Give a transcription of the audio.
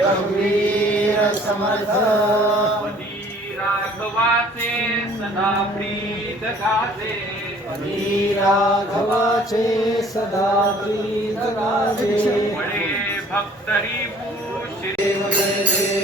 रघुवीर समर्थ राघवाचे सदा प्रीत गाजे राघवाचे सदा प्रीत गाजे बळे भक्तरी श्री जय जय